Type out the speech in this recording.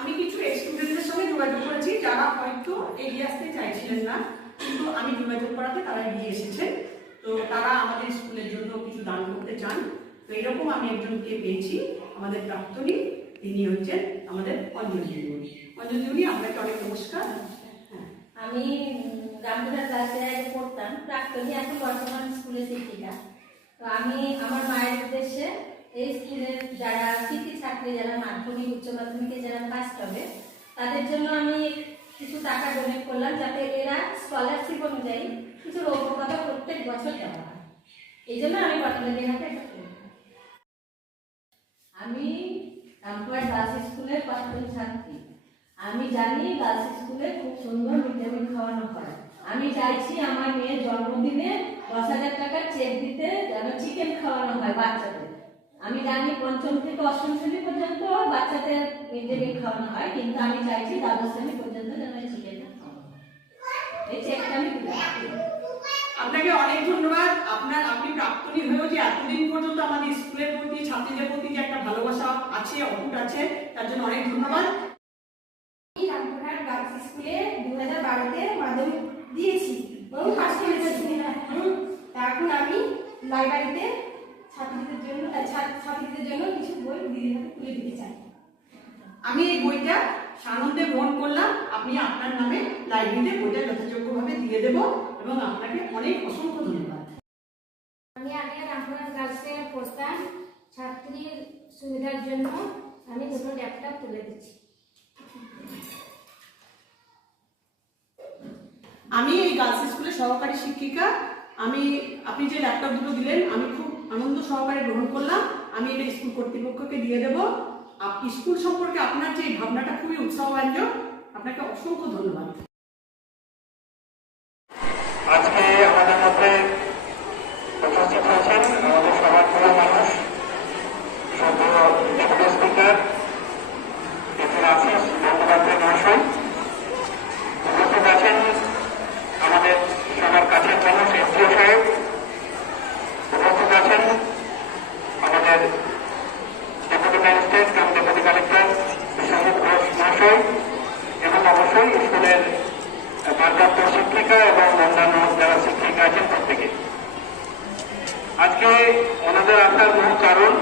আমি কিছু স্টুডেন্টদের সঙ্গে যোগাযোগ করেছি যারা হয়তো এগিয়ে আসতে চাইছিলেন না, কিন্তু আমি যোগাযোগ করাতে তারা এগিয়ে এসেছেন। তো তারা আমাদের স্কুলের জন্য কিছু দান করতে চান। তো এরকম আমি একজনকে পেয়েছি, আমাদের প্রাক্তনী, তিনি হচ্ছেন আমাদের অঞ্জলি দেবী। অঞ্জলি দেবী, আপনাকে অনেক নমস্কার। আমি রামপুরহাট ক্লাসে পড়তাম, প্রাক্তনী, এখন বর্তমান স্কুলে শিক্ষিকা। তো আমি আমার মায়ের উদ্দেশ্যে এই স্কুলের যারা কৃতি ছাত্রী, যারা মাধ্যমিক উচ্চ মাধ্যমিকে যারা ফার্স্ট হবে, তাদের জন্য আমি কিছু টাকা ডোনেট করলাম, যাতে এরা স্কলারশিপ অনুযায়ী কিছু রৌপ্যপদক প্রত্যেক বছর দেওয়া হয়। এই জন্য আমি বর্তমানে হাতে একটা আমি রামপুরহাট গার্লস স্কুলের প্রাক্তন ছাত্রী। আমি জানি গার্লস স্কুলে খুব সুন্দর মিড ডে মিল খাওয়ানো হয়। আমি চাইছি আমার মেয়ের জন্মদিনে 10,000 টাকার চেক দিতে, যেন চিকেন খাওয়ানো হয় বাচ্চাদের। আমি জানি পঞ্চম থেকে অষ্টম শ্রেণী পর্যন্ত বাচ্চাদের মিড ডে মিল খাওয়ানো হয়, কিন্তু আমি চাইছি দ্বাদশ শ্রেণী পর্যন্ত যেন চিকেনটা খাওয়ানো হয়। এই চেকটা আমি আপনাকে অনেক ধন্যবাদ। আপনি প্রাক্তনী হয়েও যে এতদিন পর্যন্ত আমাদের স্কুলের প্রতি, ছাত্রীদের প্রতি যে একটা ভালোবাসা আছে, অটুট আছে, তার জন্য অনেক ধন্যবাদ। রামপুরহাট গার্লস স্কুলে 2012-তে মাধ্যমিক দিয়েছি, ফার্স্ট হয়েছি। এখন আমি লাইব্রেরিতে ছাত্রীদের জন্য কিছু বই দিদির হাতে তুলে দিতে চাই। আমি এই বইটা সানন্দে গ্রহণ করলাম। আপনি আপনার নামে লাইব্রেরিতে বইটা যথাযোগ্যভাবে দিয়ে দেব, এবং আপনাকে অনেক অসংখ্য ধন্যবাদ। আমি আগে রামপুরহাট গার্লসে পড়তাম, ছাত্রীর সুবিধার জন্য আমি দুটো ল্যাপটপ তুলে দিচ্ছি। আমি এই গার্লস স্কুলের সহকারী শিক্ষিকা। আপনি যে ল্যাপটপ দুটো দিলেন, আমি খুব আনন্দ সহকারে গ্রহণ করলাম। আমি এটা স্কুল কর্তৃপক্ষকে দিয়ে দেব। স্কুল সম্পর্কে আপনার যে ভাবনাটা খুবই উৎসাহব্যঞ্জক। আপনাকে অসংখ্য ধন্যবাদ। আজকে আমাদের মধ্যে উপস্থিত হয়েছেন আমাদের সবার প্রিয় মানুষ, ডেপুটি স্পিকার আশিস বন্দ্যোপাধ্যায় মহাশয়। উপস্থিত আছেন আমাদের সবার কাছের মানুষ এসডিও সাহেব। উপস্থিত আছেন আমাদের ডেপুটি ম্যাজিস্ট্রেট কাম ডেপুটি কালেক্টর বিশ্বজিৎ ঘোষ মহাশয়, এবং অবশ্যই স্কুলের ভারপ্রাপ্ত শিক্ষিকা এবং অন্যান্য যারা শিক্ষিকা আছেন প্রত্যেকে। আজকে ওনাদের আসার মূল কারণ